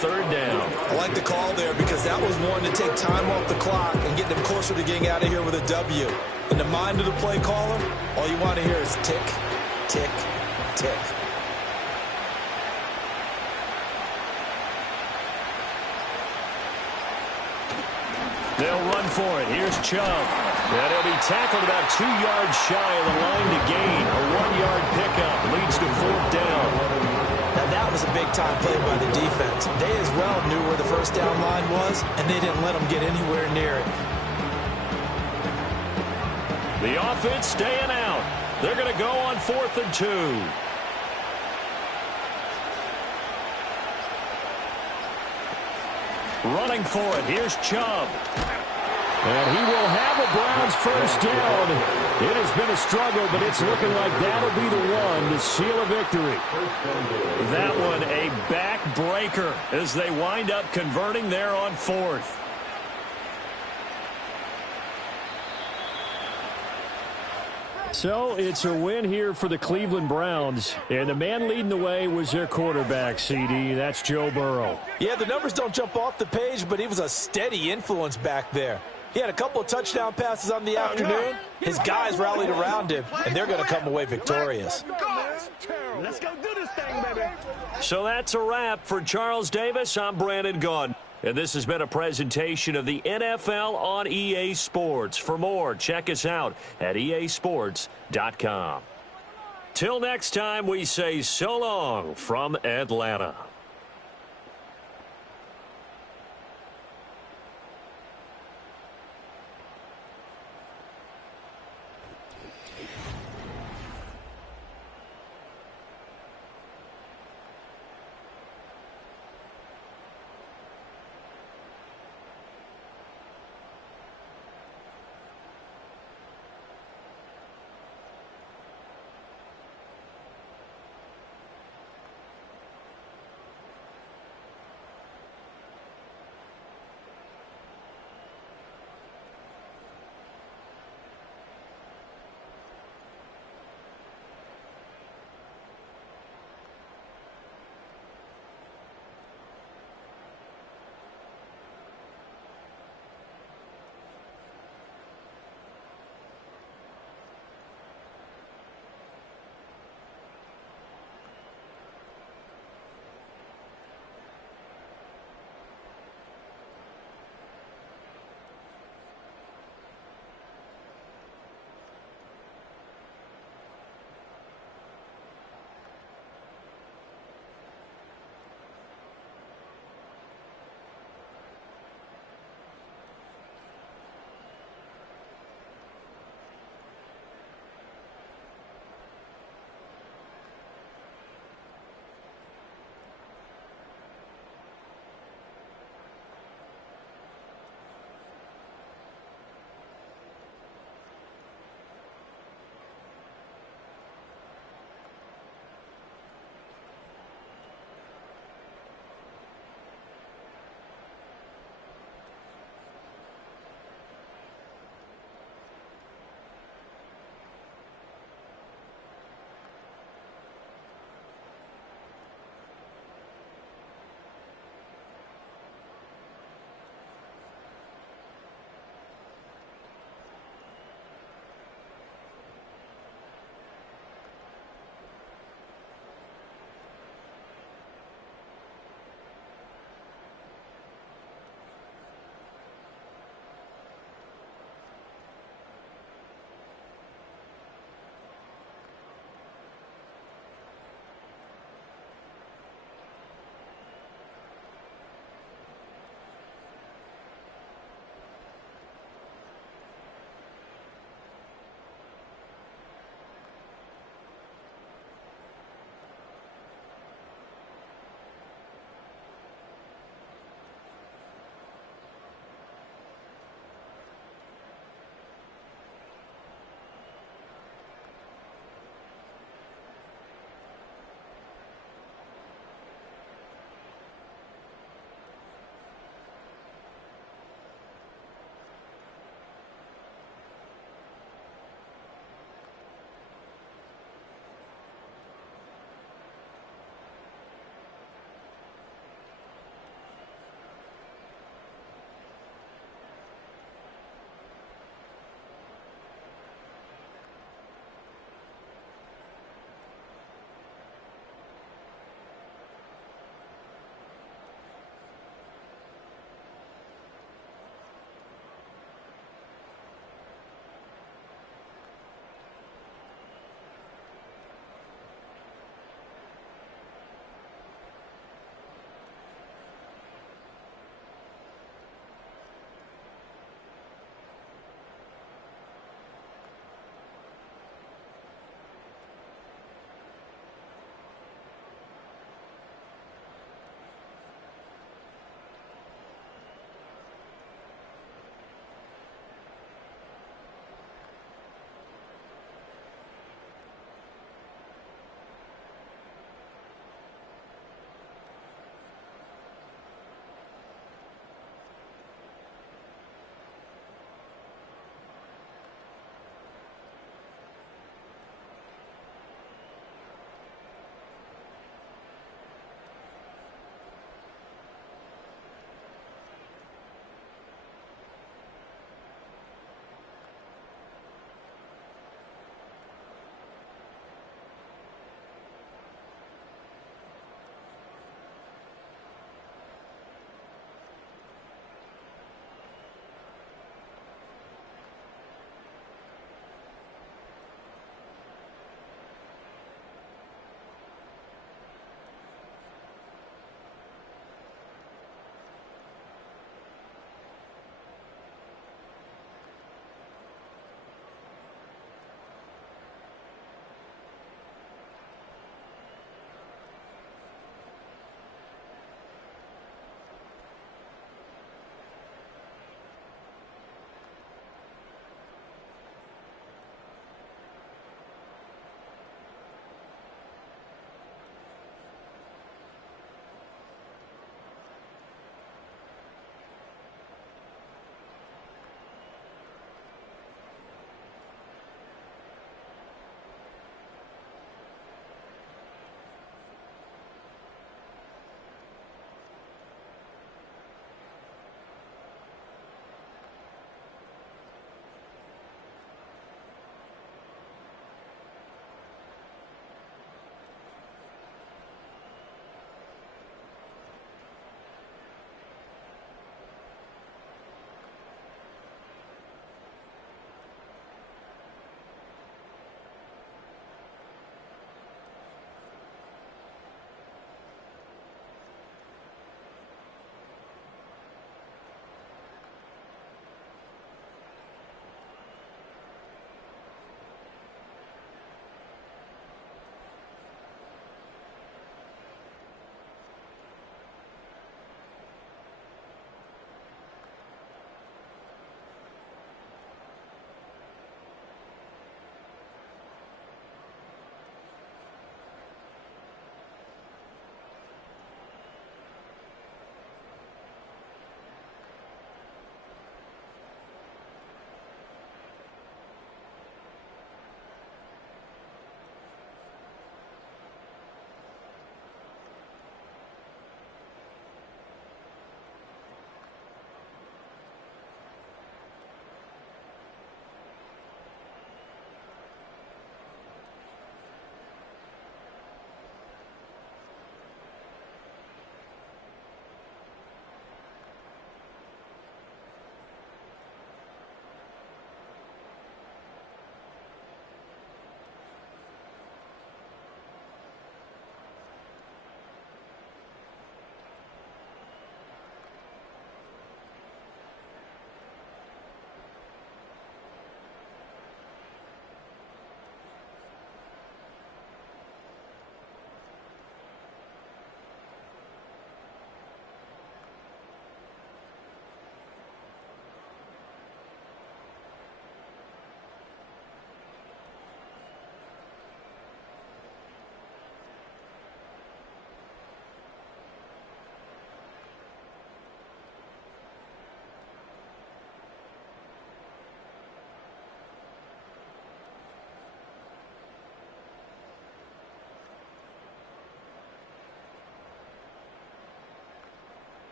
third down. I like the call there because that was one to take time off the clock and get them closer to getting out of here with a W. In the mind of the play caller, all you want to hear is tick, tick, tick. They'll run for it. Here's Chubb. And he'll be tackled about 2 yards shy of the line to gain. A 1-yard pickup leads to fourth down. Now that was a big-time play by the defense. They as well knew where the first down line was, and they didn't let them get anywhere near it. The offense staying out. They're going to go on 4th and 2. Running for it. Here's Chubb. And he will have a Browns first down. It has been a struggle, but it's looking like that'll be the one to seal a victory. That one a backbreaker as they wind up converting there on 4th. So it's a win here for the Cleveland Browns. And the man leading the way was their quarterback, CD. That's Joe Burrow. Yeah, the numbers don't jump off the page, but he was a steady influence back there. He had a couple of touchdown passes on the afternoon. His guys rallied around him, and they're going to come away victorious. Let's go do this thing, baby. So that's a wrap for Charles Davis. I'm Brandon Gunn. And this has been a presentation of the NFL on EA Sports. For more, check us out at easports.com. Till next time, we say so long from Atlanta.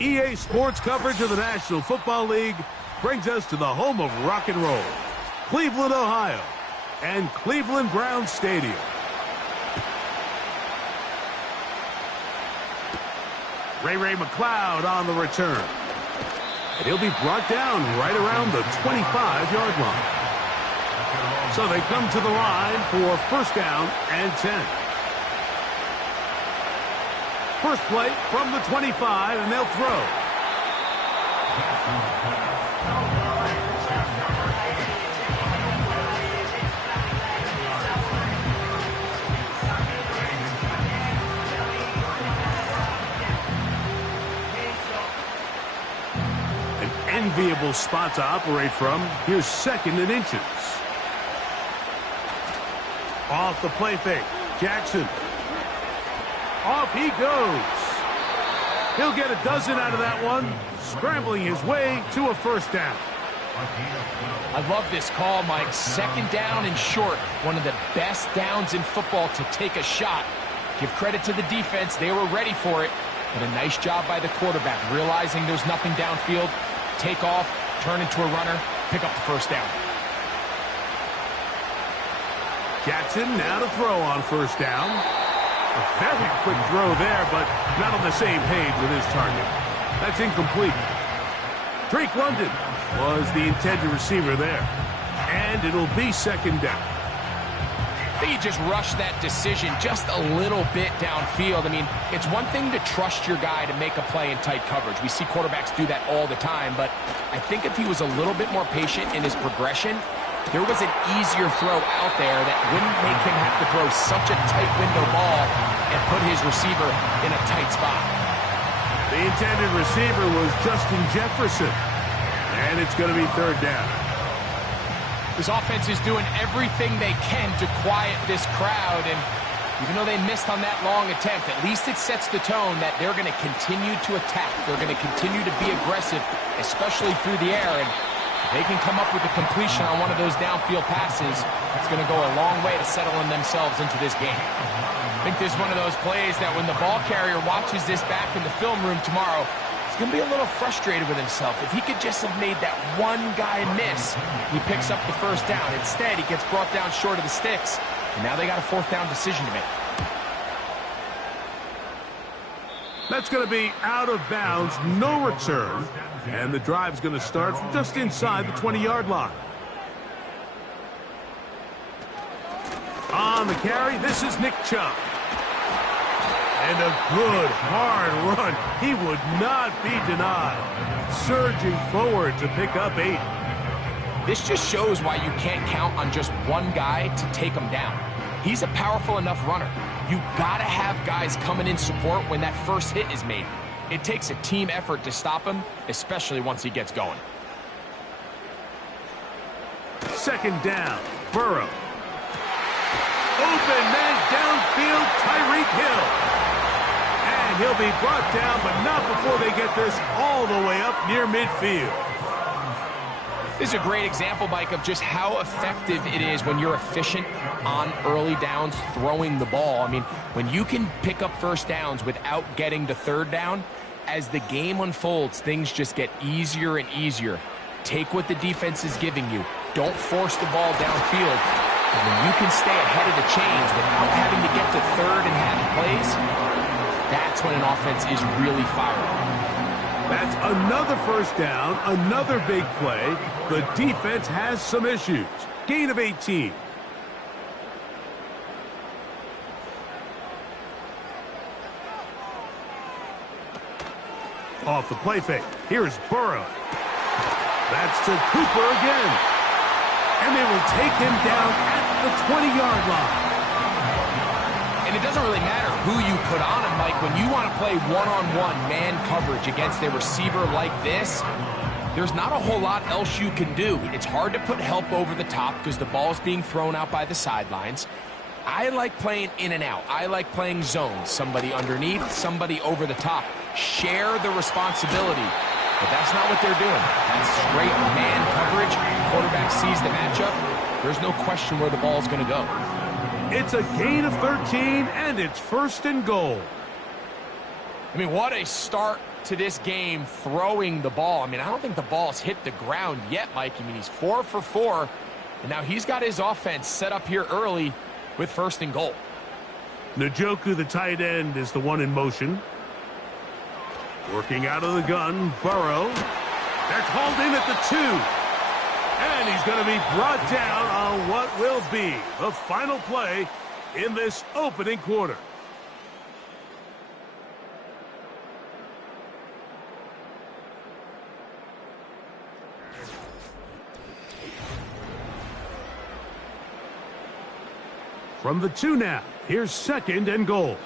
EA Sports coverage of the National Football League brings us to the home of rock and roll, Cleveland, Ohio, and Cleveland Browns Stadium. Ray McCloud on the return. And he'll be brought down right around the 25-yard line. So they come to the line for first down and 10. First play from the 25, and they'll throw. An enviable spot to operate from. Here's second and inches. Off the play fake. Jackson. Off he goes. He'll get a dozen out of that one, scrambling his way to a first down. I love this call, Mike. Second down and short. One of the best downs in football to take a shot. Give credit to the defense. They were ready for it. And a nice job by the quarterback, realizing there's nothing downfield. Take off, turn into a runner, pick up the first down. Jackson now to throw on first down. A very quick throw there, but not on the same page with his target. That's incomplete. Drake London was the intended receiver there. And it'll be second down. I think he just rushed that decision just a little bit downfield. I mean, it's one thing to trust your guy to make a play in tight coverage. We see quarterbacks do that all the time, but I think if he was a little bit more patient in his progression, there was an easier throw out there that wouldn't make him have to throw such a tight window ball and put his receiver in a tight spot. The intended receiver was Justin Jefferson, and it's going to be third down. This offense is doing everything they can to quiet this crowd, and even though they missed on that long attempt, at least it sets the tone that they're going to continue to attack. They're going to continue to be aggressive, especially through the air, and they can come up with a completion on one of those downfield passes. It's going to go a long way to settling themselves into this game. I think this is one of those plays that when the ball carrier watches this back in the film room tomorrow, he's going to be a little frustrated with himself. If he could just have made that one guy miss, he picks up the first down. Instead, he gets brought down short of the sticks, and now they got a fourth down decision to make. That's going to be out of bounds, no return. And the drive's going to start from just inside the 20-yard line. On the carry, this is Nick Chubb. And a good, hard run. He would not be denied. Surging forward to pick up 8. This just shows why you can't count on just one guy to take him down. He's a powerful enough runner. You got to have guys coming in support when that first hit is made. It takes a team effort to stop him, especially once he gets going. Second down, Burrow. Open man downfield, Tyreek Hill. And he'll be brought down, but not before they get this all the way up near midfield. This is a great example, Mike, of just how effective it is when you're efficient on early downs throwing the ball. I mean, when you can pick up first downs without getting the third down, as the game unfolds, things just get easier and easier. Take what the defense is giving you. Don't force the ball downfield. And when you can stay ahead of the chains without having to get to third and half plays, that's when an offense is really firing. That's another first down, another big play. The defense has some issues. Gain of 18. Off the play fake. Here's Burrow. That's to Cooper again. And they will take him down at the 20-yard line. And it doesn't really matter who you put on him, Mike. When you want to play one-on-one man coverage against a receiver like this, there's not a whole lot else you can do. It's hard to put help over the top because the ball's being thrown out by the sidelines. I like playing in and out. I like playing zones. Somebody underneath, somebody over the top. Share the responsibility. But that's not what they're doing. That's straight man coverage. Quarterback sees the matchup. There's no question where the ball's going to go. It's a gain of 13, and it's 1st and goal. I mean, what a start to this game throwing the ball. I mean, I don't think the ball's hit the ground yet, Mike. I mean, he's 4 for 4, and now he's got his offense set up here early with 1st and goal. Njoku, the tight end, is the one in motion. Working out of the gun, Burrow. That's hauled in at the 2. And he's going to be brought down on what will be the final play in this opening quarter. From the 2 now, here's 2nd and goal.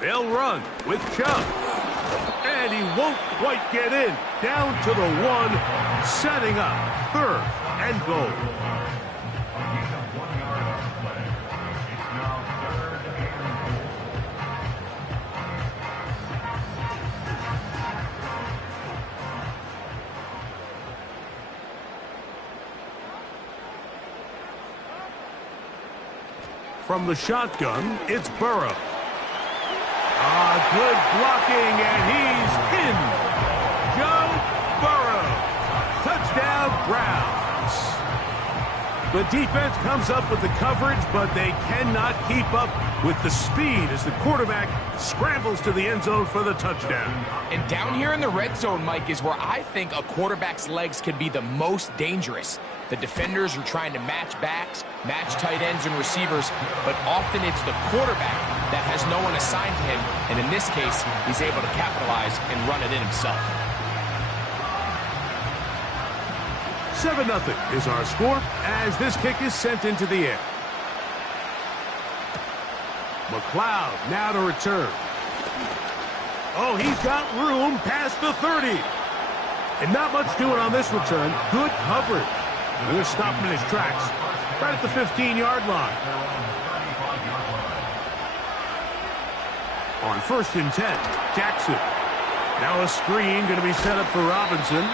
They'll run with Chubb. And he won't quite get in. Down to the 1, setting up 3rd and goal. From the shotgun, it's Burrow. Good blocking, and he's pinned. Joe Burrow. Touchdown, Browns. The defense comes up with the coverage, but they cannot keep up with the speed as the quarterback scrambles to the end zone for the touchdown. And down here in the red zone, Mike, is where I think a quarterback's legs can be the most dangerous. The defenders are trying to match backs, match tight ends and receivers, but often it's the quarterback that has no one assigned to him, and in this case, he's able to capitalize and run it in himself. 7-0 is our score as this kick is sent into the air. McLeod now to return. Oh, he's got room past the 30. And not much doing on this return. Good coverage. We're going to stop him in his tracks right at the 15-yard line. On 1st and 10, Jackson. Now a screen going to be set up for Robinson.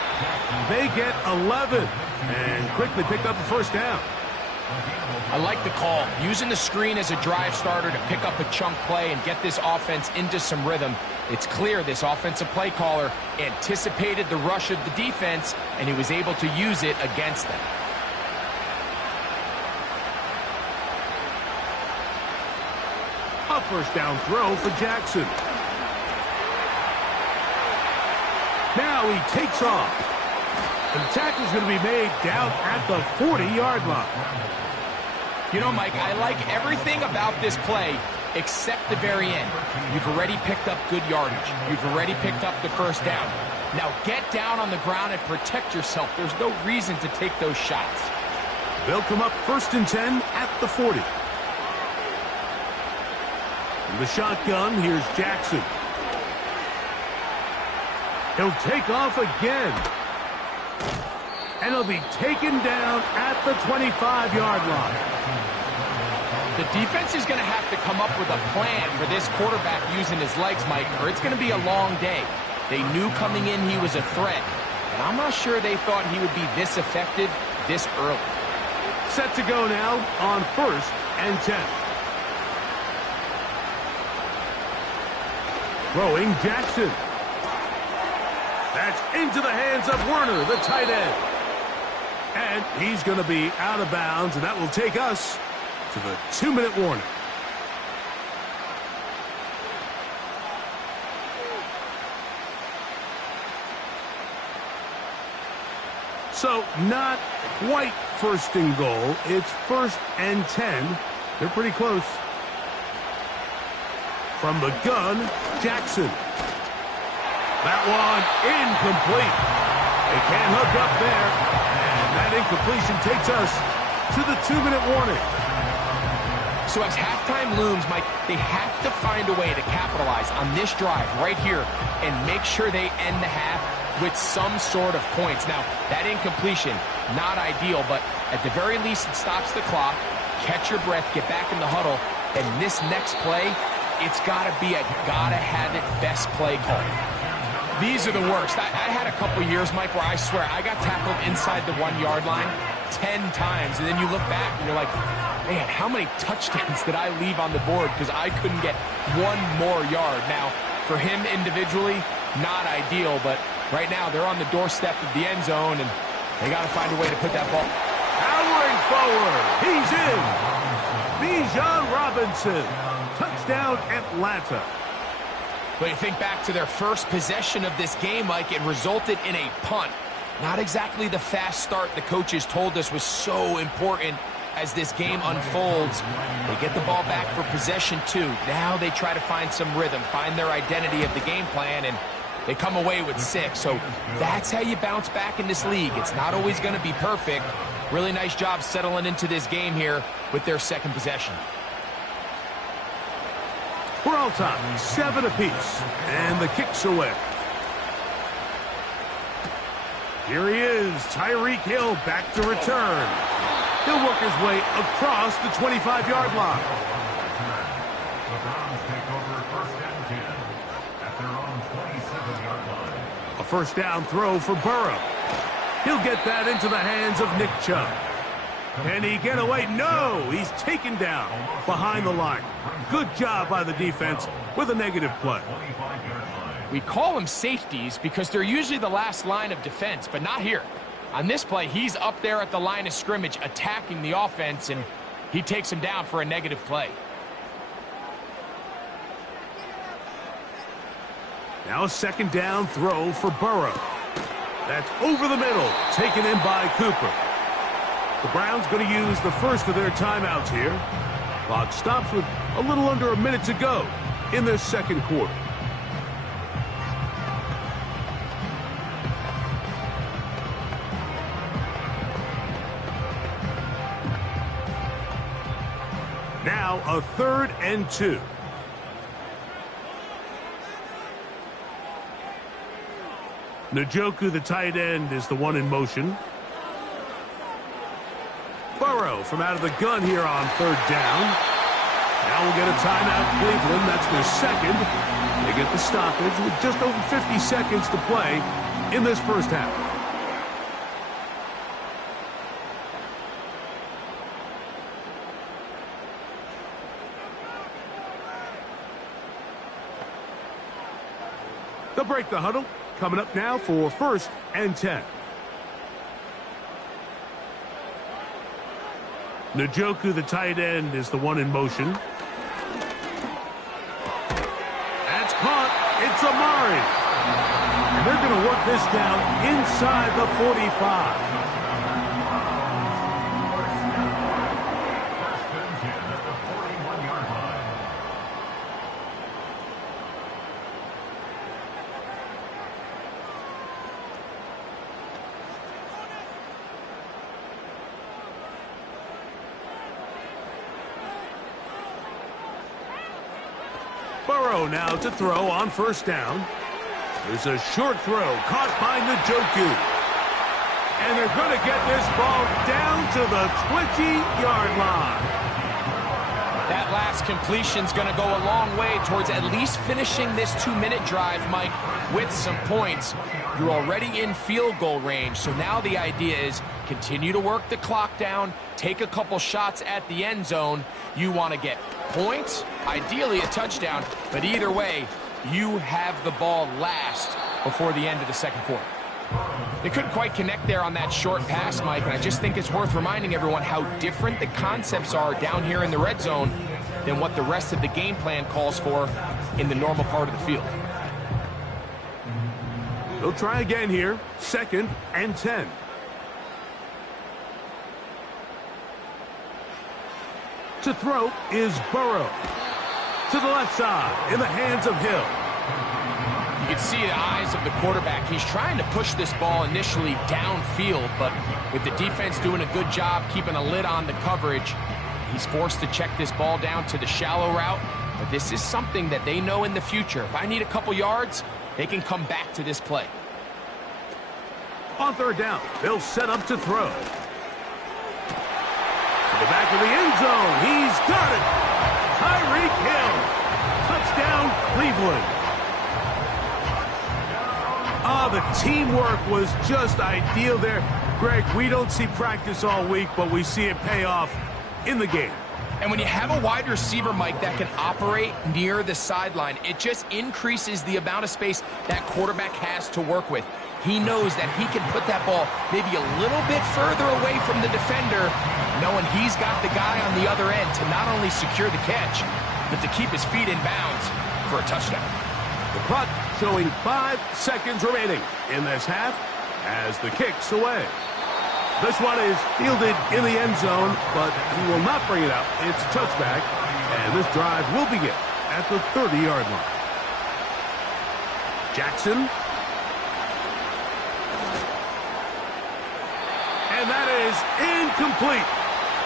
They get 11 and quickly pick up the 1st down. I like the call. Using the screen as a drive starter to pick up a chunk play and get this offense into some rhythm. It's clear this offensive play caller anticipated the rush of the defense, and he was able to use it against them. A 1st down throw for Jackson. Now he takes off. And the tackle is going to be made down at the 40-yard line. You know, Mike, I like everything about this play except the very end. You've already picked up good yardage. You've already picked up the 1st down. Now get down on the ground and protect yourself. There's no reason to take those shots. They'll come up 1st and 10 at the 40. In the shotgun, here's Jackson. He'll take off again. And he'll be taken down at the 25-yard line. The defense is going to have to come up with a plan for this quarterback using his legs, Mike, or it's going to be a long day. They knew coming in he was a threat, and I'm not sure they thought he would be this effective this early. Set to go now on 1st and 10. Throwing Jackson. That's into the hands of Werner, the tight end. And he's going to be out of bounds, and that will take us to the 2-minute warning. So not quite 1st and goal. It's 1st and 10. They're pretty close. From the gun, Jackson. That one incomplete. They can't hook up there. And that incompletion takes us to the 2-minute warning. So as halftime looms, Mike, they have to find a way to capitalize on this drive right here and make sure they end the half with some sort of points. Now, that incompletion, not ideal, but at the very least it stops the clock. Catch your breath, get back in the huddle, and this next play, it's got to be a gotta-have-it best play call. These are the worst. I had a couple years, Mike, where I swear I got tackled inside the 1-yard line 10 times, and then you look back and you're like, man, how many touchdowns did I leave on the board because I couldn't get one more yard? Now, for him individually, not ideal, but right now they're on the doorstep of the end zone, and they got to find a way to put that ball. Powering forward, he's in. Bijan Robinson, touchdown Atlanta. But you think back to their first possession of this game, Mike, it resulted in a punt. Not exactly the fast start the coaches told us was so important as this game unfolds. They get the ball back for possession 2. Now they try to find some rhythm, find their identity of the game plan, and they come away with 6. So that's how you bounce back in this league. It's not always going to be perfect. Really nice job settling into this game here with their second possession. We're all top, 7 apiece, and the kick's away. Here he is, Tyreek Hill back to return. He'll work his way across the 25-yard line. The Browns take over 1st and 10 at their own 27-yard line. A first down throw for Burrow. He'll get that into the hands of Nick Chubb. Can he get away? No! He's taken down behind the line. Good job by the defense with a negative play. We call them safeties because they're usually the last line of defense, but not here. On this play, he's up there at the line of scrimmage attacking the offense, and he takes him down for a negative play. Now a second down throw for Burrow. That's over the middle, taken in by Cooper. The Browns going to use the first of their timeouts here. Clock stops with a little under a minute to go in this second quarter. Now a 3rd and 2. Njoku, the tight end, is the one in motion. Burrow from out of the gun here on 3rd down. Now we'll get a timeout, Cleveland. That's their second. They get the stoppage with just over 50 seconds to play in this first half. They'll break the huddle. Coming up now for 1st and 10. Njoku, the tight end, is the one in motion. That's caught. It's Amari. And they're going to work this down inside the 45. Burrow now to throw on 1st down. There's a short throw caught by Njoku. And they're going to get this ball down to the 20-yard line. That last completion's going to go a long way towards at least finishing this 2-minute drive, Mike, with some points. You're already in field goal range, so now the idea is continue to work the clock down, take a couple shots at the end zone. You want to get points, ideally a touchdown, but either way, you have the ball last before the end of the second quarter. They couldn't quite connect there on that short pass, Mike, and I just think it's worth reminding everyone how different the concepts are down here in the red zone than what the rest of the game plan calls for in the normal part of the field. They'll try again here, 2nd and 10. To throw is Burrow. To the left side, in the hands of Hill. You can see the eyes of the quarterback. He's trying to push this ball initially downfield, but with the defense doing a good job keeping a lid on the coverage, he's forced to check this ball down to the shallow route. But this is something that they know in the future. If I need a couple yards, they can come back to this play. On third down, they'll set up to throw. To the back of the end zone. He's got it. Tyreek Hill. Touchdown, Cleveland. The teamwork was just ideal there. Greg, we don't see practice all week, but we see it pay off in the game. And when you have a wide receiver, Mike, that can operate near the sideline, it just increases the amount of space that quarterback has to work with. He knows that he can put that ball maybe a little bit further away from the defender, knowing he's got the guy on the other end to not only secure the catch, but to keep his feet in bounds for a touchdown. The clock showing 5 seconds remaining in this half as the kick's away. This one is fielded in the end zone, but he will not bring it out. It's touchback, and this drive will begin at the 30-yard line. Jackson. And that is incomplete.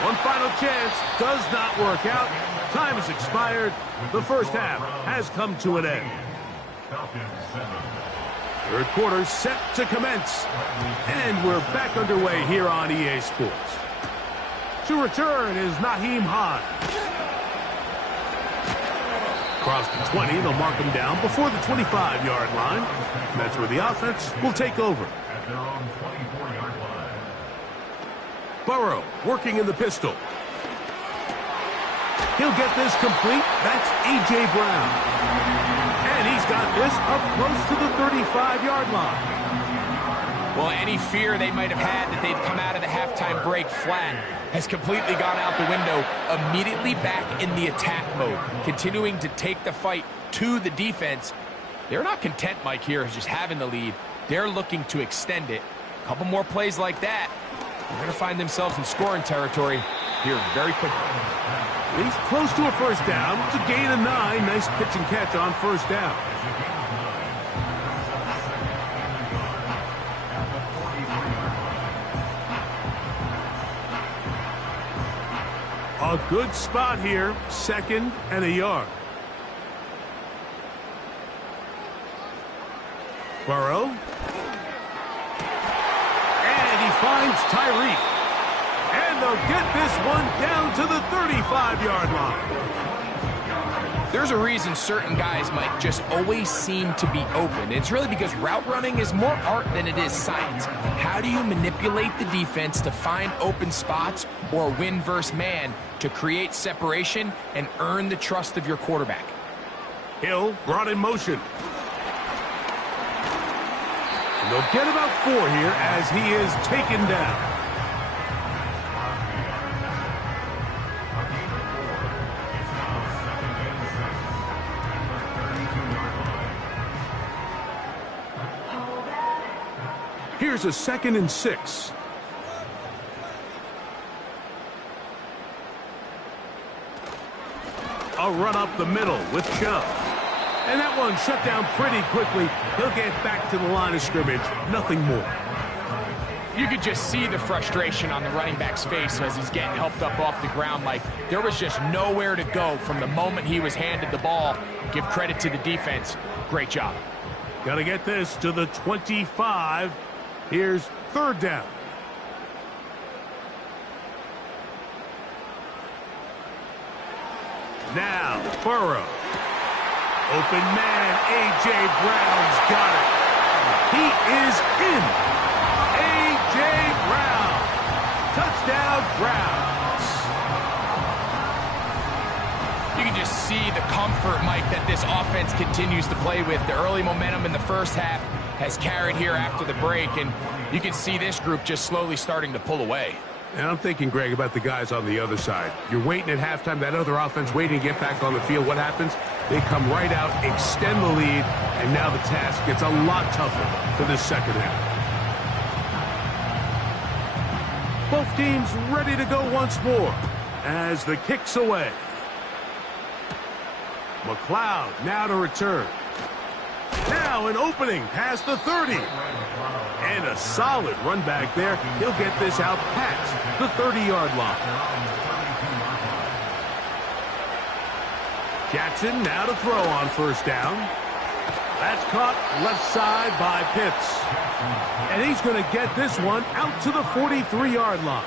One final chance does not work out. Time has expired. The first half has come to an end. Third quarter set to commence. And we're back underway here on EA Sports. To return is Naheem Hines. Across the 20, they'll mark him down before the 25-yard line. And that's where the offense will take over. At their own 24-yard line. Burrow working in the pistol. He'll get this complete. That's A.J. Brown. And he's got this up close to the 35-yard line. Well, any fear they might have had that they'd come out of the halftime break flat has completely gone out the window. Immediately back in the attack mode, continuing to take the fight to the defense. They're not content, Mike, here, just having the lead. They're looking to extend it. A couple more plays like that, they're going to find themselves in scoring territory here very quickly. He's close to a first down. It's a gain of 9. Nice pitch and catch on first down. A good spot here. 2nd and a yard. Burrow. And he finds Tyreek. And they'll get this one down to the 35-yard line. There's a reason certain guys, Mike, just always seem to be open. It's really because route running is more art than it is science. How do you manipulate the defense to find open spots or win versus man to create separation and earn the trust of your quarterback? Hill brought in motion. And they'll get about 4 here as he is taken down. Here's a 2nd and 6. A run up the middle with Chubb. And that one shut down pretty quickly. He'll get back to the line of scrimmage. Nothing more. You could just see the frustration on the running back's face as he's getting helped up off the ground, Mike. There was just nowhere to go from the moment he was handed the ball. Give credit to the defense. Great job. Got to get this to the 25. Here's 3rd down. Now, Burrow. Open man, A.J. Brown's got it. He is in. A.J. Brown. Touchdown, Browns. You can just see the comfort, Mike, that this offense continues to play with. The early momentum in the first half has carried here after the break, and you can see this group just slowly starting to pull away. And I'm thinking, Greg, about the guys on the other side. You're waiting at halftime, that other offense waiting to get back on the field. What happens? They come right out, extend the lead, and now the task gets a lot tougher for this second half. Both teams ready to go once more as the kick's away. McLeod now to return. Now an opening past the 30. And a solid run back there. He'll get this out past the 30-yard line. Jackson now to throw on first down. That's caught left side by Pitts. And he's going to get this one out to the 43-yard line.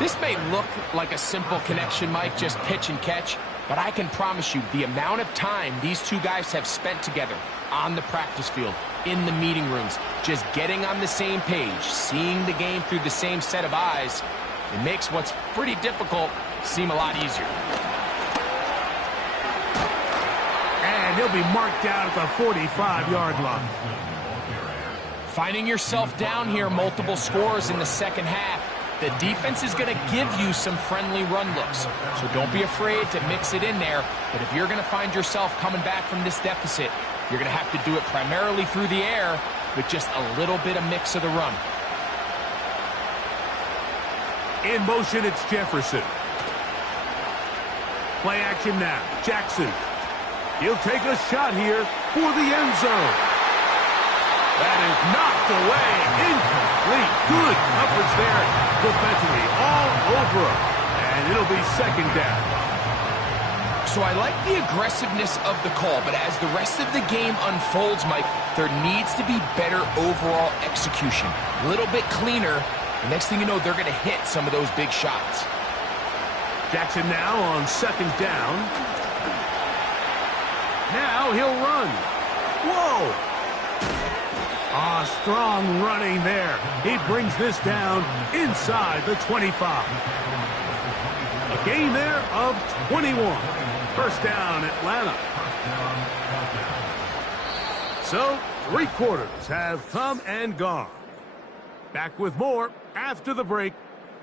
This may look like a simple connection, Mike, just pitch and catch, but I can promise you the amount of time these two guys have spent together on the practice field, in the meeting rooms, just getting on the same page, seeing the game through the same set of eyes, it makes what's pretty difficult seem a lot easier. And he'll be marked down at the 45-yard line. Finding yourself down here multiple scores in the second half, the defense is going to give you some friendly run looks. So don't be afraid to mix it in there. But if you're going to find yourself coming back from this deficit, you're going to have to do it primarily through the air with just a little bit of mix of the run. In motion, it's Jefferson. Play action now. Jackson. He'll take a shot here for the end zone. That is knocked away. Incomplete. Good coverage there defensively. All over him. And it'll be second down. So I like the aggressiveness of the call, but as the rest of the game unfolds, Mike, there needs to be better overall execution. A little bit cleaner. The next thing you know, they're going to hit some of those big shots. Jackson now on second down. Now he'll run. Whoa! Strong running there. He brings this down inside the 25. A gain there of 21. First down, Atlanta. So, 3 quarters have come and gone. Back with more after the break.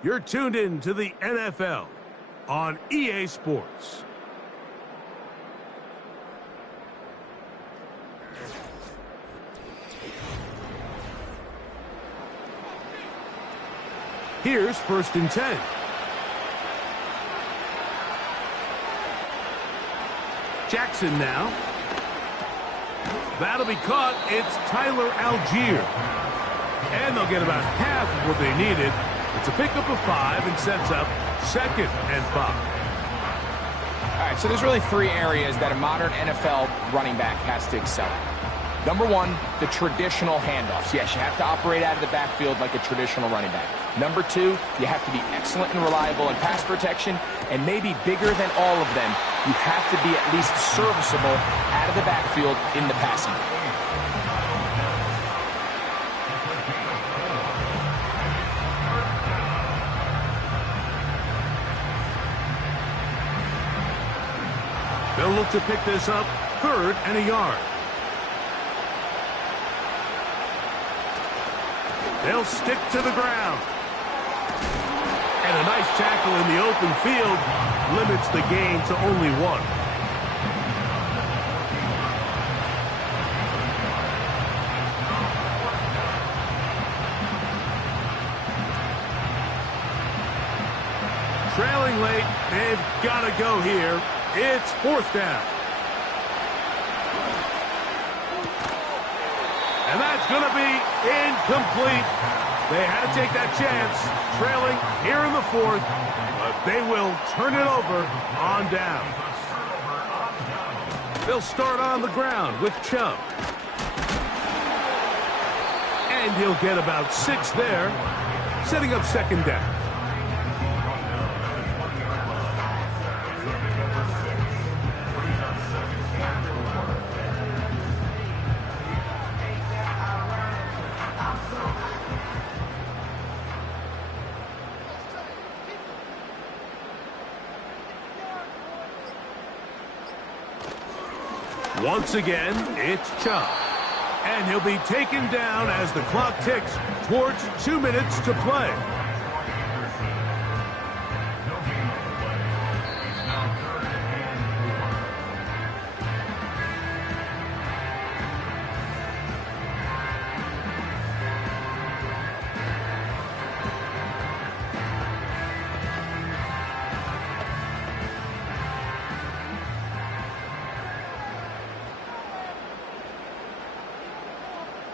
You're tuned in to the NFL on EA Sports. Here's 1st and 10. Jackson now. That'll be caught. It's Tyler Algier. And they'll get about half of what they needed. It's a pickup of 5 and sets up 2nd and 5. All right, so there's really 3 areas that a modern NFL running back has to excel at. Number 1, the traditional handoffs. Yes, you have to operate out of the backfield like a traditional running back. Number 2, you have to be excellent and reliable in pass protection, and maybe bigger than all of them, you have to be at least serviceable out of the backfield in the passing game. They'll look to pick this up 3rd and a yard. They'll stick to the ground. And a nice tackle in the open field limits the gain to only 1. Trailing late, they've got to go here. It's 4th down. And that's going to be incomplete. They had to take that chance, trailing here in the 4th, but they will turn it over on down. They'll start on the ground with Chubb. And he'll get about 6 there, setting up 2nd down. Once again, it's Chubb. And he'll be taken down as the clock ticks towards 2 minutes to play.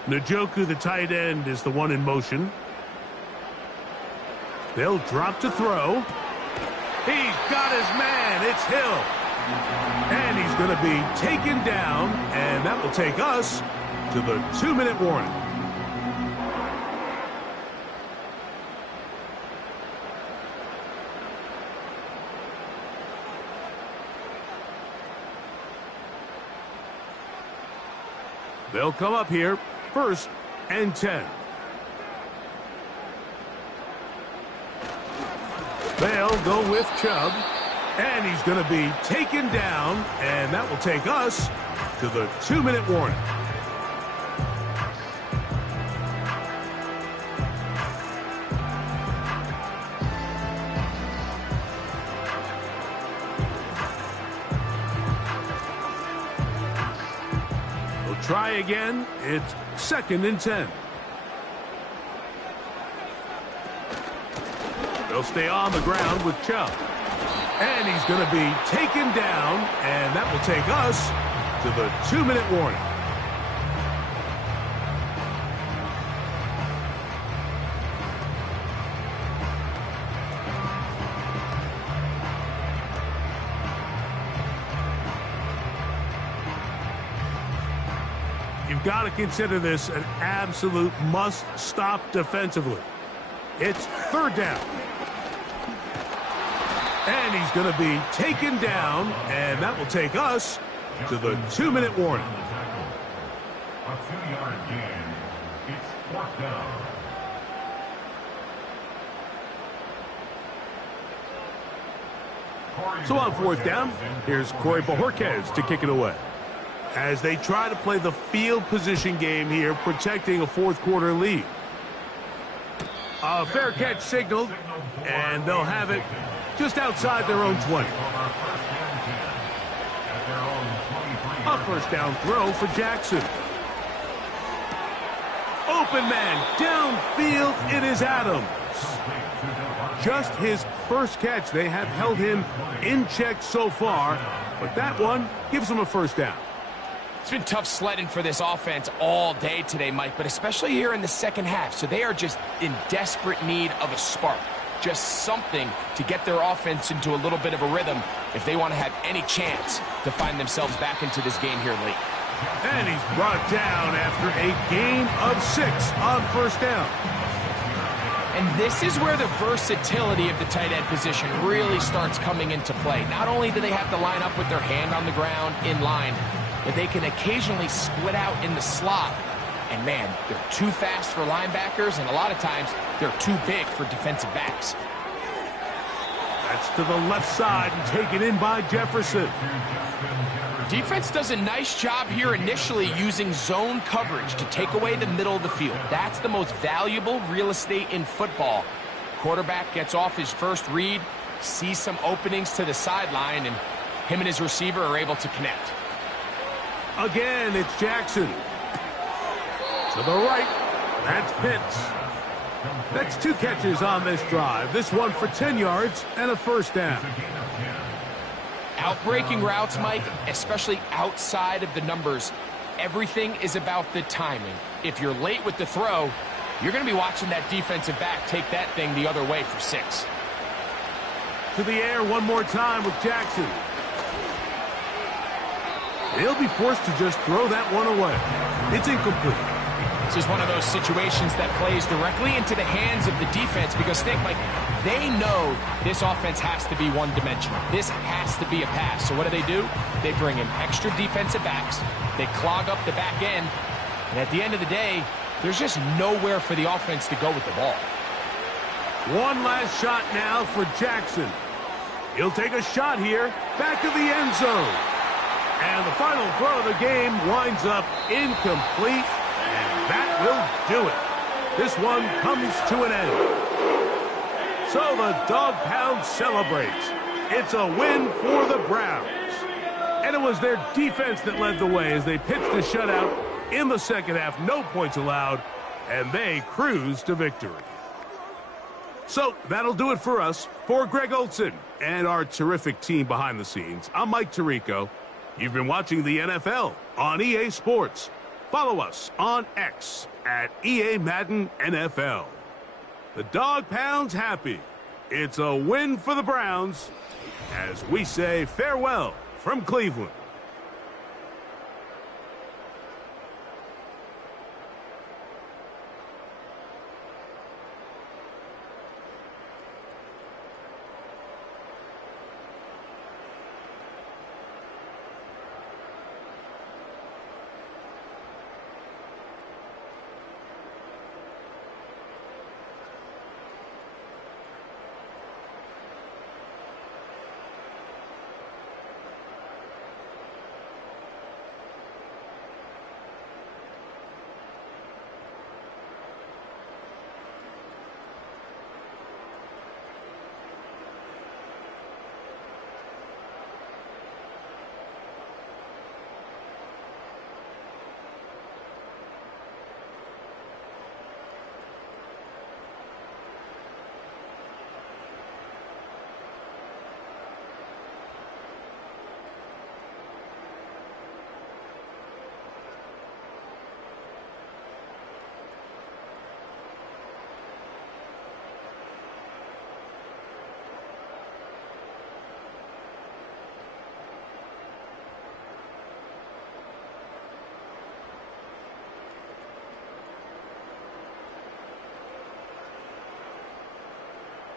Njoku, the tight end, is the one in motion. They'll drop to throw. He's got his man. It's Hill. And he's going to be taken down, and that will take us to the 2-minute warning. They'll come up here, 1st and 10. They'll go with Chubb, and he's going to be taken down, and that will take us to the 2-minute warning. Try again. It's 2nd and 10. They'll stay on the ground with Chubb. And he's going to be taken down, and that will take us to the 2-minute warning. You've got to consider this an absolute must-stop defensively. It's 3rd down. And he's going to be taken down, and that will take us to the 2-minute warning. A 2-yard gain. It's 4th down. So on 4th down, here's Corey Bojorquez to kick it away. As they try to play the field position game here, protecting a 4th quarter lead. A fair catch signaled, and they'll have it just outside their own 20. A 1st down throw for Jackson. Open man, downfield, it is Adams. Just his 1st catch. They have held him in check so far, but that one gives him a 1st down. It's been tough sledding for this offense all day today, Mike, but especially here in the 2nd half. So they are just in desperate need of a spark. Just something to get their offense into a little bit of a rhythm if they want to have any chance to find themselves back into this game here late. And he's brought down after a gain of 6 on 1st down. And this is where the versatility of the tight end position really starts coming into play. Not only do they have to line up with their hand on the ground in line, but they can occasionally split out in the slot. And man, they're too fast for linebackers, and a lot of times they're too big for defensive backs. That's to the left side and taken in by Jefferson. Defense does a nice job here initially using zone coverage to take away the middle of the field. That's the most valuable real estate in football. Quarterback gets off his first read, sees some openings to the sideline, and him and his receiver are able to connect. Again, it's Jackson. To the right, that's Pitts. That's 2 catches on this drive. This one for 10 yards and a 1st down. Outbreaking routes, Mike, especially outside of the numbers, everything is about the timing. If you're late with the throw, you're going to be watching that defensive back take that thing the other way for 6. To the air one more time with Jackson. He'll be forced to just throw that one away. It's incomplete. This is one of those situations that plays directly into the hands of the defense because think, Mike, they know this offense has to be one-dimensional. This has to be a pass. So what do? They bring in extra defensive backs. They clog up the back end. And at the end of the day, there's just nowhere for the offense to go with the ball. One last shot now for Jackson. He'll take a shot here, back of the end zone. And the final throw of the game winds up incomplete, and that will do it. This one comes to an end. So the Dog Pound celebrates. It's a win for the Browns. And it was their defense that led the way as they pitched a shutout in the 2nd half. No points allowed, and they cruised to victory. So that'll do it for us. For Greg Olsen and our terrific team behind the scenes, I'm Mike Tirico. You've been watching the NFL on EA Sports. Follow us on X at EA Madden NFL. The Dog Pound's happy. It's a win for the Browns as we say farewell from Cleveland.